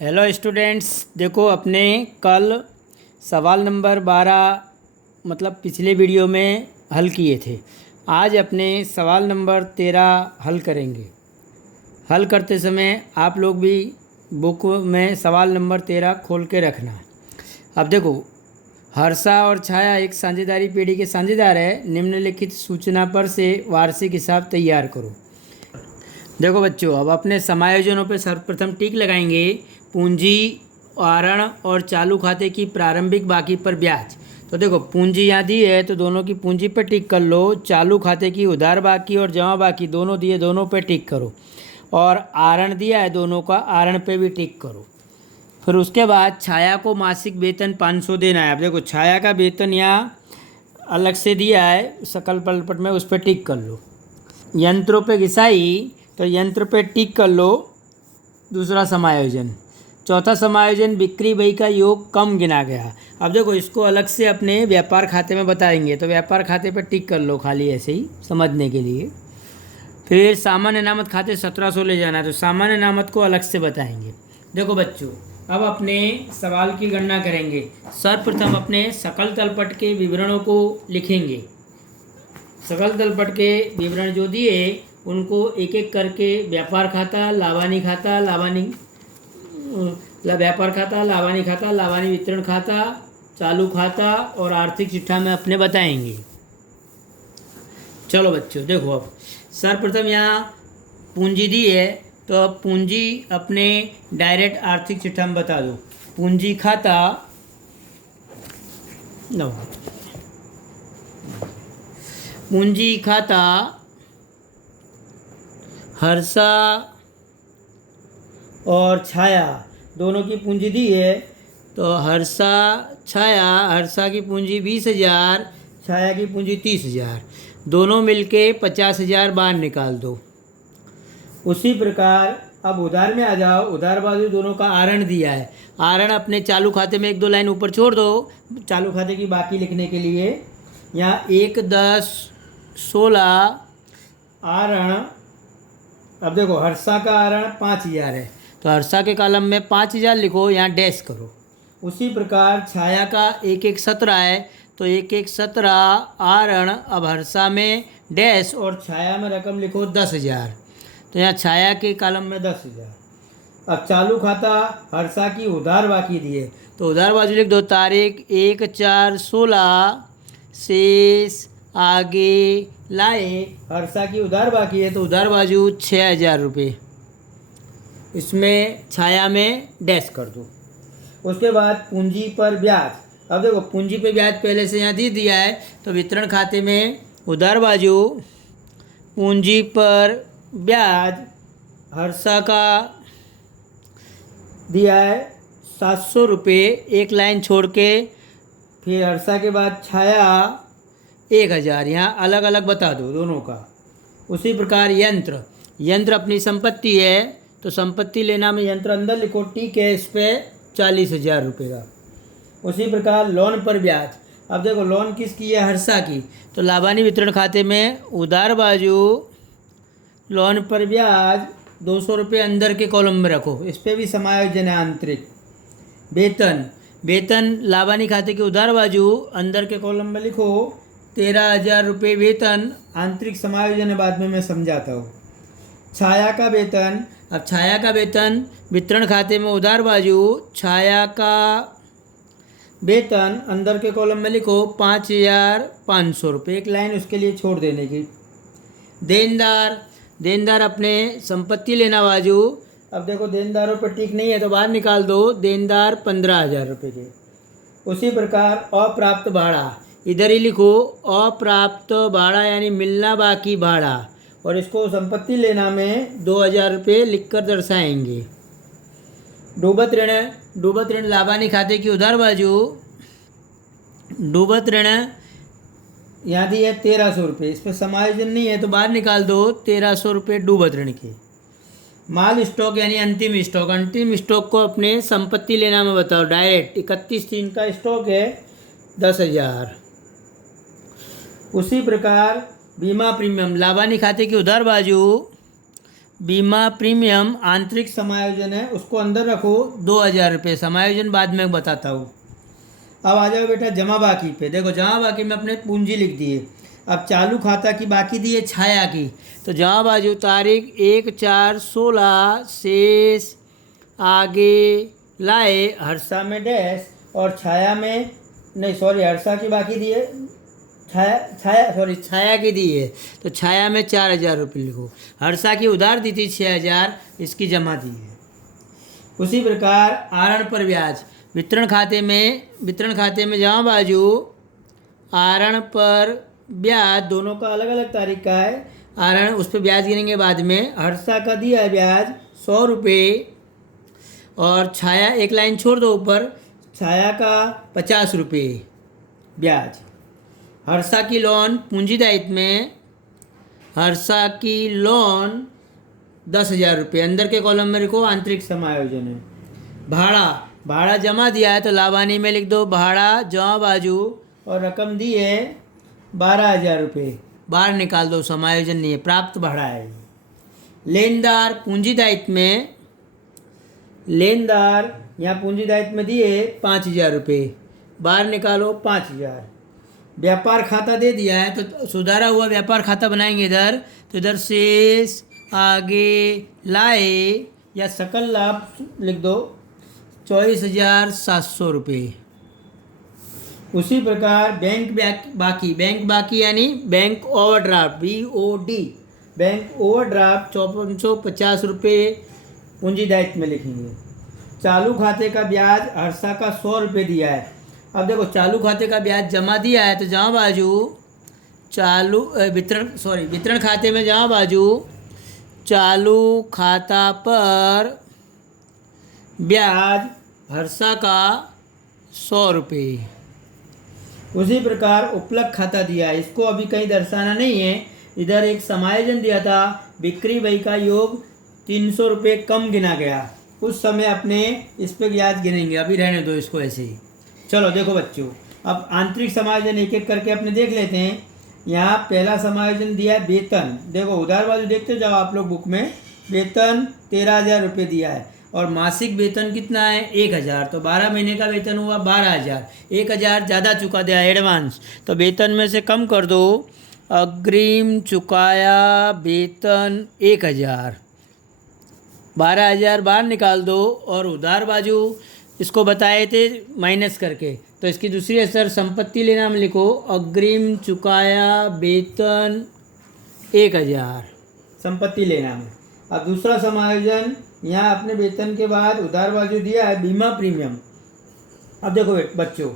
Hello students, देखो अपने कल सवाल नंबर 12 मतलब पिछले वीडियो में हल किए थे। आज अपने सवाल नंबर 13 हल करेंगे। हल करते समय आप लोग भी बुक में सवाल नंबर 13 खोल के रखना। अब देखो, हर्षा और छाया एक साझेदारी पीढ़ी के साझेदार है। निम्नलिखित सूचना पर से वार्षिक हिसाब तैयार करो। देखो बच्चों, अब अपने समायोजनों पे सर्वप्रथम टिक लगाएंगे। पूंजी, आहरण और चालू खाते की प्रारंभिक बाकी पर ब्याज। तो देखो, पूंजी यहाँ दी है तो दोनों की पूंजी पे टिक कर लो। चालू खाते की उधार बाकी और जमा बाकी दोनों दिए, दोनों पे टिक करो। और आहरण दिया है दोनों का, आहरण पे भी टिक करो। फिर उसके बाद छाया को मासिक वेतन 500 देना है। अब देखो, छाया का वेतन यहाँ अलग से दिया है सकल पलपट में, उस पर टिक कर लो। यंत्रों पे घिसाई, तो यंत्र पे टिक कर लो। दूसरा समायोजन, चौथा समायोजन बिक्री बही का योग कम गिना गया। अब देखो, इसको अलग से अपने व्यापार खाते में बताएंगे, तो व्यापार खाते पे टिक कर लो खाली ऐसे ही समझने के लिए। फिर सामान्य अनामत खाते 1700 ले जाना, तो सामान्य अनामत को अलग से बताएंगे। देखो बच्चों, अब अपने सवाल की गणना करेंगे। सर्वप्रथम अपने सकल तलपट के विवरणों को लिखेंगे। सकल तलपट के विवरण जो दिए उनको एक एक करके व्यापार खाता, लाभानी खाता, व्यापार खाता, लाभानी खाता, लाभानी वितरण खाता, चालू खाता और आर्थिक चिट्ठा में अपने बताएंगे। चलो बच्चों देखो, अब सर्वप्रथम यहाँ पूंजी दी है, तो अब पूंजी अपने डायरेक्ट आर्थिक चिट्ठा में बता दो। पूंजी खाता नो, पूंजी खाता हर्षा और छाया दोनों की पूंजी दी है, तो हर्षा छाया, हर्षा की पूंजी 20,000, छाया की पूंजी 30,000, दोनों मिलके 50,000 बाहर निकाल दो। उसी प्रकार अब उधार में आ जाओ। उधार बाजू दोनों का आहरण दिया है। आहरण अपने चालू खाते में 1-2 लाइन ऊपर छोड़ दो चालू खाते की बाकी लिखने के लिए। यहाँ 1, 10, 16 आहरण। अब देखो, हर्षा का आहरण 5,000 है, तो हर्षा के कॉलम में 5,000 लिखो, यहाँ डैश करो। उसी प्रकार छाया का 1-1, 17 है, तो 1-1, 17 आहरण। अब हर्षा में डैश और छाया में रकम लिखो 10,000, तो यहाँ छाया के कॉलम में 10,000। अब चालू खाता हर्षा की उधार बाकी दी है, तो उधार बाजू लिख दो। तारीख 1/4/16, शेष आगे लाए। हर्षा की उधार बाकी है, तो उधार बाजू 6,000 रुपये, इसमें छाया में डैश कर दो। उसके बाद पूंजी पर ब्याज। अब देखो, पूंजी पे ब्याज पहले से यहाँ दे दिया है, तो वितरण खाते में उधार बाजू पूंजी पर ब्याज हर्षा का दिया है 700 रुपये, एक लाइन छोड़ के। फिर हर्षा के बाद छाया 1,000, यहाँ अलग अलग बता दो दोनों का। उसी प्रकार यंत्र अपनी संपत्ति है, तो संपत्ति लेना में यंत्र अंदर लिखो, ठीक है, इस पर 40,000 रुपये का। उसी प्रकार लोन पर ब्याज। अब देखो, लोन किसकी है? हर्षा की, तो लाभानी वितरण खाते में उधार बाजू लोन पर ब्याज 200 रुपये अंदर के कॉलम में रखो, इस पर भी समायोजन है आंतरिक। वेतन लाभानी खाते की उधार बाजू अंदर के कॉलम में लिखो 13,000 रुपये वेतन, आंतरिक समायोजन है, बाद में मैं समझाता हूँ। छाया का वेतन। अब छाया का वेतन वितरण खाते में उधार बाजू छाया का वेतन अंदर के कॉलम में लिखो 5,500 रुपये, एक लाइन उसके लिए छोड़ देने की। देनदार अपने संपत्ति लेना बाजू। अब देखो, देनदारों पर टिक नहीं है, तो बाहर निकाल दो। देनदार 15,000 रुपये के। उसी प्रकार अप्राप्त भाड़ा, इधर ही लिखो अप्राप्त भाड़ा, यानी मिलना बाकी भाड़ा, और इसको संपत्ति लेना में 2,000 रुपये लिख कर दर्शाएंगे। डूबत ऋण लाभानी खाते की उधार बाजू डूबत ऋण यहाँ दी है 1,300 रुपये, इस पर समायोजन नहीं है, तो बाहर निकाल दो 1,300 रुपये डूबत ऋण के। माल स्टॉक यानी अंतिम स्टॉक को अपने संपत्ति लेना में बताओ डायरेक्ट। 31/3 का स्टॉक है 10,000। उसी प्रकार बीमा प्रीमियम लाभानी खाते की उधार बाजू बीमा प्रीमियम आंतरिक समायोजन है, उसको अंदर रखो 2,000 रुपये। समायोजन बाद में बताता हूँ। अब आ जाओ बेटा जमा बाकी पे। देखो जमा बाकी में अपने पूंजी लिख दिए। अब चालू खाता की बाकी दी है छाया की, तो जमा बाजू तारीख 1/4/16 शेष आगे लाए हर्षा में डैश और छाया में नहीं सॉरी हर्षा की बाकी दी है छाया की दी है, तो छाया में 4,000 रुपये लिखो। हर्षा की उधार दी थी 6,000, इसकी जमा दी है। उसी प्रकार आहरण पर ब्याज वितरण खाते में जमा बाजू आहरण पर ब्याज दोनों का अलग अलग तारीख का है। आहरण उस पर ब्याज गिनेंगे बाद में। हर्षा का दिया है ब्याज 100 रुपये और छाया एक लाइन छोड़ दो ऊपर, छाया का 50 रुपये ब्याज। हर्षा की लोन पूंजी दायित्व में हर्षा की लोन 10,000 रुपये अंदर के कॉलम में लिखो आंतरिक समायोजन है। भाड़ा जमा दिया है तो लाभानी में लिख दो भाड़ा जमा बाजू और रकम दी है 12,000 रुपये, बाहर निकाल दो, समायोजन नहीं है, प्राप्त भाड़ा है। लेनदार पूंजी दायित्व में लेनदार यहाँ पूंजी दायित्व में दिए 5,000 रुपये, बाहर निकालो 5,000। व्यापार खाता दे दिया है तो सुधारा हुआ व्यापार खाता बनाएंगे इधर, तो इधर शेष आगे लाए या सकल लाभ लिख दो 24,700 रुपये। उसी प्रकार बैंक बाकी यानी bank overdraft BOD bank overdraft 5450 रुपये पूंजी दायित्व में लिखेंगे। चालू खाते का ब्याज हर्षा का 100 रुपये दिया है। अब देखो चालू खाते का ब्याज जमा दिया है तो जमा बाजू वितरण खाते में जमा बाजू चालू खाता पर ब्याज हर्षा का 100 रुपये। उसी प्रकार उपलब्ध खाता दिया है, इसको अभी कहीं दर्शाना नहीं है। इधर एक समायोजन दिया था, बिक्री व्यय का योग 300 रुपये कम गिना गया, उस समय अपने इस पर ब्याज गिनेंगे, अभी रहने दो इसको ऐसे ही। चलो देखो बच्चों, अब आंतरिक समायोजन एक एक करके अपने देख लेते हैं। यहाँ पहला समायोजन दिया है वेतन। देखो उधार बाजू देखते जाओ आप लोग बुक में, वेतन 13,000 रुपये दिया है और मासिक वेतन कितना है 1,000, तो 12 महीने का वेतन हुआ 12,000। 1,000 ज़्यादा चुका दिया एडवांस, तो वेतन में से कम कर दो। अग्रिम चुकाया वेतन 1,000, 12,000 बाहर निकाल दो और उधार बाजू इसको बताए थे माइनस करके, तो इसकी दूसरी असर संपत्ति लेना में लिखो अग्रिम चुकाया वेतन 1,000 संपत्ति लेना में। अब दूसरा समायोजन यहाँ अपने वेतन के बाद उधार बाजू दिया है बीमा प्रीमियम। अब देखो बच्चों,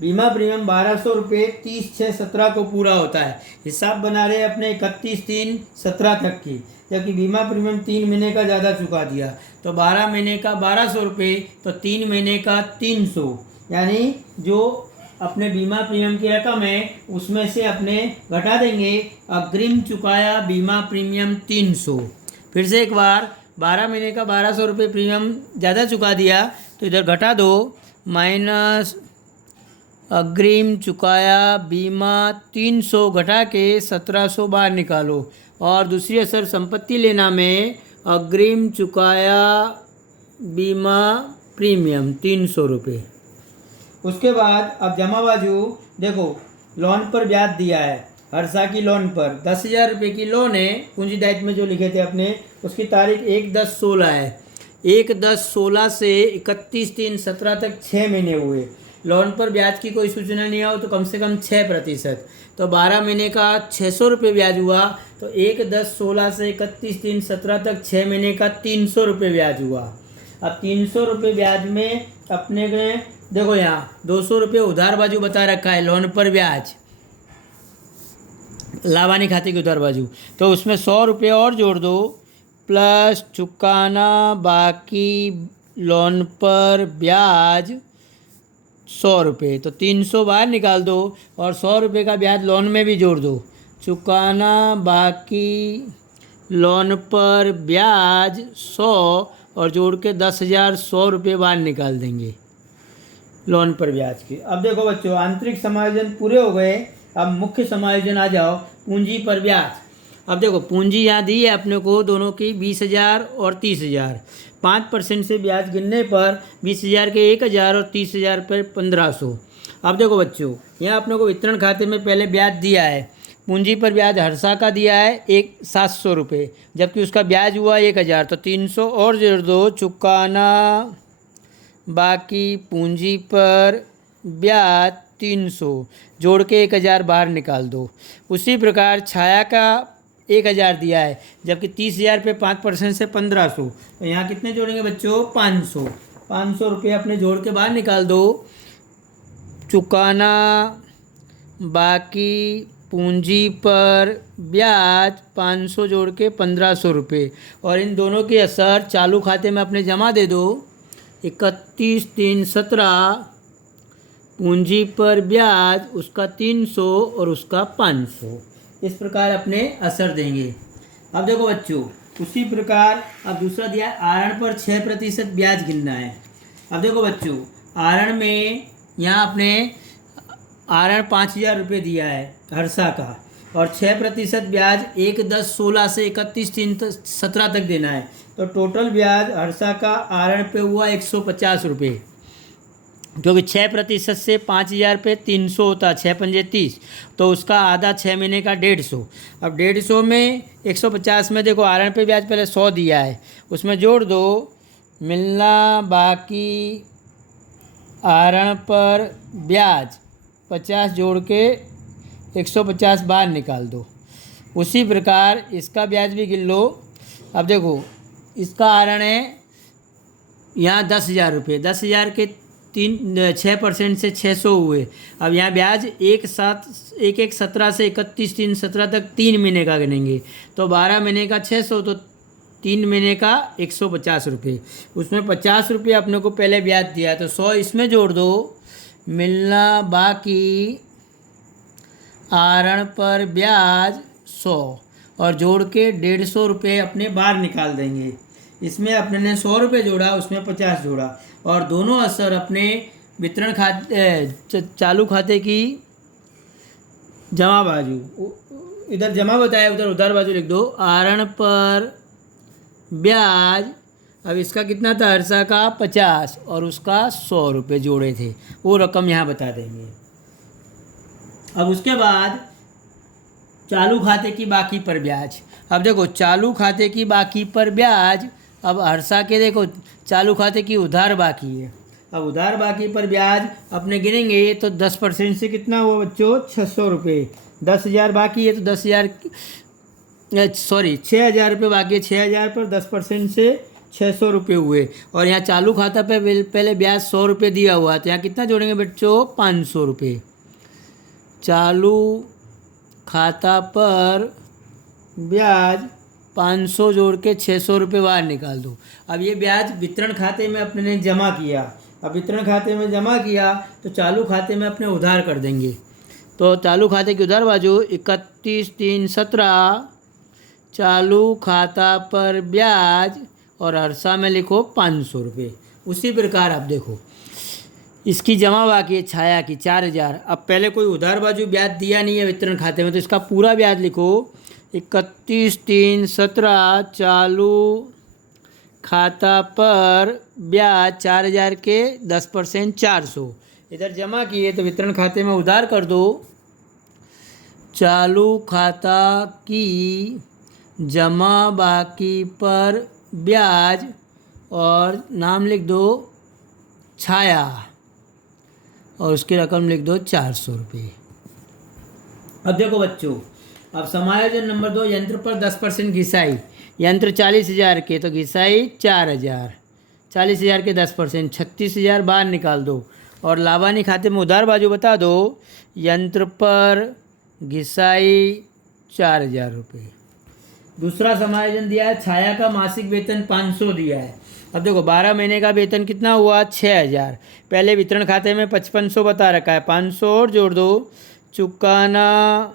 बीमा प्रीमियम 1,200 रुपये 30/6/17 को पूरा होता है। हिसाब बना रहे अपने 31/3/17 तक की, जबकि बीमा प्रीमियम 3 महीने का ज़्यादा चुका दिया, तो 12 महीने का 1,200 रुपये, तो 3 महीने का 300, यानी जो अपने बीमा प्रीमियम की रकम है उसमें से अपने घटा देंगे अग्रिम चुकाया बीमा प्रीमियम 300। फिर से एक बार 12 महीने का 1,200 रुपये प्रीमियम ज़्यादा चुका दिया, तो इधर घटा दो माइनस अग्रिम चुकाया बीमा 300 घटा के 1,700 बाहर निकालो और दूसरी असर संपत्ति लेना में अग्रिम चुकाया बीमा प्रीमियम 300 रुपये। उसके बाद अब जमा बाजू देखो, लोन पर ब्याज दिया है। हर्षा की लोन पर 10,000 रुपये की लोन है, पूंजी दायित्व में जो लिखे थे अपने, उसकी तारीख 1/10/16 है। 1/10/16 से 31/3/17 तक 6 महीने हुए। लोन पर ब्याज की कोई सूचना नहीं हो तो कम से कम 6%, तो 12 महीने का 600 रुपये ब्याज हुआ, तो 1/10/16 से 31/3/17 तक 6 महीने का 300 रुपये ब्याज हुआ। अब 300 रुपये ब्याज में अपने ने देखो यहाँ 200 रुपये उधार बाजू बता रखा है लोन पर ब्याज, लाभानी खाते की उधार बाजू, तो उसमें 100 रुपये और जोड़ दो प्लस चुकाना बाकी लोन पर ब्याज 100 रुपये, तो 300 बाहर निकाल दो और 100 रुपये का ब्याज लोन में भी जोड़ दो। चुकाना बाकी लोन पर ब्याज 100 और जोड़ के 10,100 रुपये बाहर निकाल देंगे लोन पर ब्याज की। अब देखो बच्चों, आंतरिक समायोजन पूरे हो गए। अब मुख्य समायोजन आ जाओ, पूंजी पर ब्याज। अब देखो पूंजी यहाँ दी है अपने को दोनों की 20,000 और 30,000। 5% से ब्याज गिनने पर 20,000 के 1,000 और 30,000 पर 1,500। अब देखो बच्चों, यहाँ अपने को वितरण खाते में पहले ब्याज दिया है। पूंजी पर ब्याज हर्षा का दिया है 700 रुपये, जबकि उसका ब्याज हुआ 1,000, तो 300 और जोड़ दो। चुकाना बाकी पूंजी पर ब्याज 300 जोड़ के 1,000 बाहर निकाल दो। उसी प्रकार छाया का 1,000 दिया है, जबकि 30,000 पे 5% से 1,500, तो यहाँ कितने जोड़ेंगे बच्चों? 500 रुपये अपने जोड़ के बाहर निकाल दो। चुकाना बाकी पूंजी पर ब्याज 500 जोड़ के 1,500 रुपये, और इन दोनों के असर चालू खाते में अपने जमा दे दो। 31/3/17 पूंजी पर ब्याज उसका 300 और उसका 500, इस प्रकार अपने असर देंगे। अब देखो बच्चों, उसी प्रकार अब दूसरा दिया है आहरण पर 6% ब्याज गिनना है। अब देखो बच्चों, आहरण में यहाँ अपने आहरण 5,000 रुपये दिया है हर्षा का, और 6% ब्याज 1/10/16 से 31/3/17 तक देना है। तो टोटल ब्याज हर्षा का आहरण पे हुआ 150 रुपये, क्योंकि 6% से 5,000 पे 300 होता, 6×5 30, तो उसका आधा 6 महीने का 150। अब 150 में 150 में देखो आहरण पे ब्याज पहले 100 दिया है, उसमें जोड़ दो। मिलना बाकी आहरण पर ब्याज 50 जोड़ के 150 बाहर निकाल दो। उसी प्रकार इसका ब्याज भी गिन लो। अब देखो, इसका आहरण है यहाँ 10,000 रुपये, 10,000 के 6% से 600 हुए। अब यहाँ ब्याज 1/17 से 31/3/17 तक 3 महीने का गिनेंगे, तो 12 महीने का 600, तो 3 महीने का 150 रुपये। उसमें 50 रुपये अपने को पहले ब्याज दिया है, तो 100 इसमें जोड़ दो। मिलना बाकी आहरण पर ब्याज 100 और जोड़ के 150 रुपये अपने बाहर निकाल देंगे। इसमें अपने ने 100 रुपये जोड़ा, उसमें 50 जोड़ा, और दोनों असर अपने वितरण खाते चालू खाते की जमा बाजू, इधर जमा बताया उधर उधार बाजू लिख दो। आहरण पर ब्याज, अब इसका कितना था हर्षा का 50 और उसका 100 रुपये जोड़े थे, वो रकम यहाँ बता देंगे। अब उसके बाद चालू खाते की बाकी पर ब्याज। अब देखो, चालू खाते की बाकी पर ब्याज, अब हर्षा के देखो चालू खाते की उधार बाकी है। अब उधार बाकी पर ब्याज अपने गिनेंगे तो 10% से कितना हुआ बच्चों? 600 रुपये। 10,000 बाकी है तो 6,000 रुपये बाकी है। 6,000 पर 10% से 600 रुपये हुए, और यहाँ चालू खाता पे पहले ब्याज 100 रुपये दिया हुआ है, तो यहाँ कितना जोड़ेंगे बच्चों? 500 रुपये। चालू खाता पर ब्याज 500 जोड़ के 600 रुपये बाहर निकाल दो। अब ये ब्याज वितरण खाते में अपने ने जमा किया। अब वितरण खाते में जमा किया तो चालू खाते में अपने उधार कर देंगे। तो चालू खाते की उधार बाजू 31/3/17 चालू खाता पर ब्याज, और हर्षा में लिखो 500 रुपये। उसी प्रकार आप देखो, इसकी जमा बाकी है छाया की 4,000। अब पहले कोई उधार बाजू ब्याज दिया नहीं है वितरण खाते में, तो इसका पूरा ब्याज लिखो। 31/3/17 चालू खाता पर ब्याज 4,000 के 10% 400 इधर जमा किए, तो वितरण खाते में उधार कर दो। चालू खाता की जमा बाकी पर ब्याज, और नाम लिख दो छाया, और उसकी रकम लिख दो 400 रुपये। अब देखो बच्चों, अब समायोजन नंबर 2, यंत्र पर 10% घिसाई। यंत्र 40,000 के, तो घिसाई 4,000। 40,000 के 10% 36,000 बाहर निकाल दो, और लाभानी खाते में उधार बाजू बता दो। यंत्र पर घिसाई 4,000 रुपये। दूसरा समायोजन दिया है, छाया का मासिक वेतन 500 दिया है। अब देखो 12 महीने का वेतन कितना हुआ? 6,000। पहले वितरण खाते में 5500 बता रखा है, 500 और जोड़ दो। चुकाना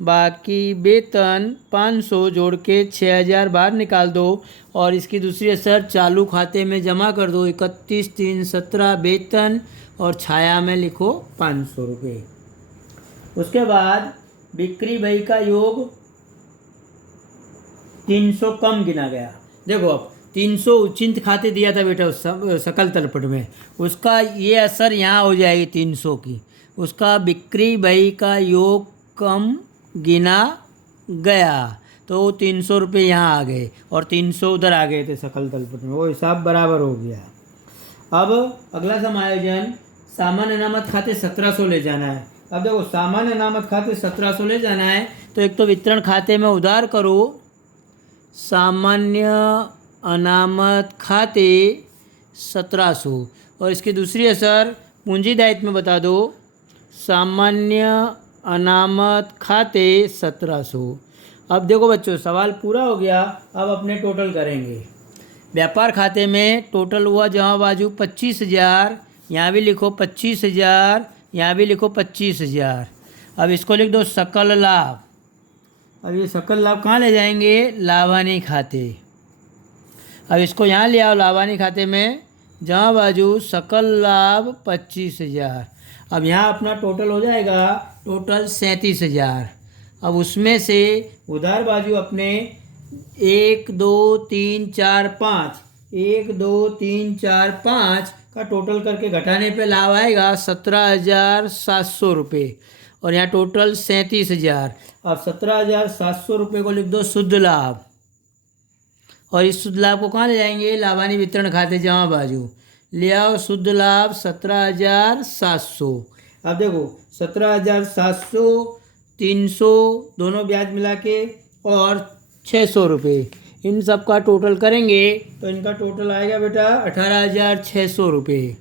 बाकी वेतन 500 जोड़ के 6,000 बाहर निकाल दो, और इसकी दूसरी असर चालू खाते में जमा कर दो। 31/3/17 वेतन, और छाया में लिखो 500 रुपये। उसके बाद बिक्री बही का योग 300 कम गिना गया। देखो अब 300 उचिंत खाते दिया था बेटा उस सकल तलपट में, उसका ये असर यहाँ हो जाएगी 300 की, उसका बिक्री बही का योग कम गिना गया, तो 300 रुपये यहाँ आ गए और 300 उधर आ गए थे सकल तलपट में, वो हिसाब बराबर हो गया। अब अगला समायोजन, सामान्य अनामत खाते 1700 ले जाना है। अब देखो सामान्य अनामत खाते 1700 ले जाना है, तो एक तो वितरण खाते में उधार करो, सामान्य अनामत खाते 1700, और इसकी दूसरी असर पूंजी दायित्व में बता दो, सामान्य अनामत खाते 1700। अब देखो बच्चों सवाल पूरा हो गया, अब अपने टोटल करेंगे। व्यापार खाते में टोटल हुआ जमा बाजू 25,000, यहाँ भी लिखो 25,000, यहाँ भी लिखो 25,000। अब इसको लिख दो सकल लाभ। अब ये सकल लाभ कहाँ ले जाएंगे, लाभानी खाते। अब इसको यहाँ ले आओ लाभानी खाते में, जमा बाजू सकल लाभ 25,000। अब यहाँ अपना टोटल हो जाएगा टोटल 37,000। अब उसमें से उधार बाजू अपने 1 2 3 4 5, 1 2 3 4 5 का टोटल करके घटाने पे लाभ आएगा 17,700 रुपये, और यहाँ टोटल 37,000। अब 17,700 रुपये को लिख दो शुद्ध लाभ, और इस शुद्ध लाभ को कहाँ ले जाएंगे, लाभानी वितरण खाते जमा बाजू, ले आओ शुद्ध लाभ 17,700। अब देखो 17,700, 300 दोनों ब्याज मिला के और 600 रुपये, इन सब का टोटल करेंगे तो इनका टोटल आएगा बेटा 18,600 रुपये।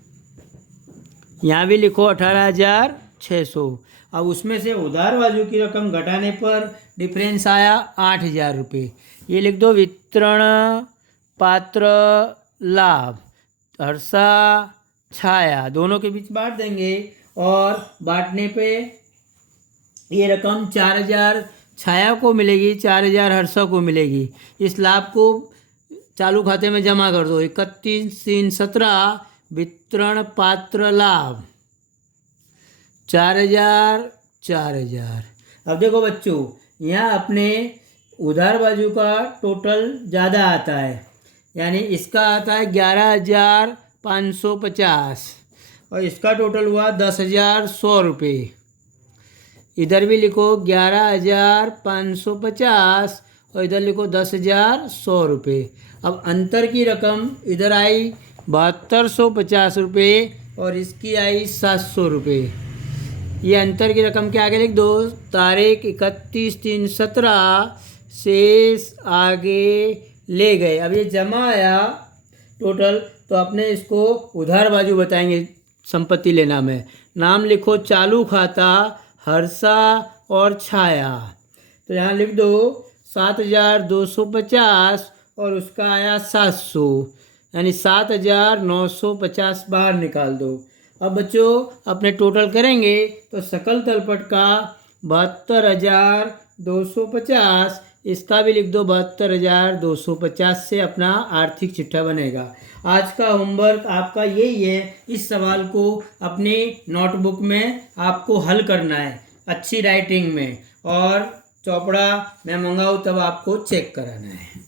यहाँ भी लिखो 18,600। अब उसमें से उधार बाजू की रकम घटाने पर डिफरेंस आया 8,000 रुपये, ये लिख दो वितरण पात्र लाभ, हर्षा छाया दोनों के बीच बांट देंगे, और बांटने पे ये रकम 4,000 छाया को मिलेगी, 4,000 हर्षा को मिलेगी। इस लाभ को चालू खाते में जमा कर दो, 31/3/17 वितरण पात्र लाभ 4,000 4,000। अब देखो बच्चों यहाँ अपने उधार बाजू का टोटल ज़्यादा आता है, यानी इसका आता है 11,550, और इसका टोटल हुआ 10,100 रुपये। इधर भी लिखो 11,550 और इधर लिखो 10,100 रुपये। अब अंतर की रकम इधर आई 7,250 रुपये और इसकी आई 700 रुपये। ये अंतर की रकम के आगे लिख दो, तारीख 31/3/17 शेष आगे ले गए। अब ये जमा आया टोटल, तो अपने इसको उधार बाजू बताएंगे संपत्ति लेना में। नाम लिखो चालू खाता हर्षा और छाया, तो यहाँ लिख दो 7,250 और उसका आया 700, यानी 7,950 बाहर निकाल दो। अब बच्चों अपने टोटल करेंगे तो सकल तलपट का 72,250, इसका भी लिख दो 72,250 से अपना आर्थिक चिट्ठा बनेगा। आज का होमवर्क आपका यही है, इस सवाल को अपने नोटबुक में आपको हल करना है अच्छी राइटिंग में, और चौपड़ा मैं मंगाऊँ तब आपको चेक कराना है।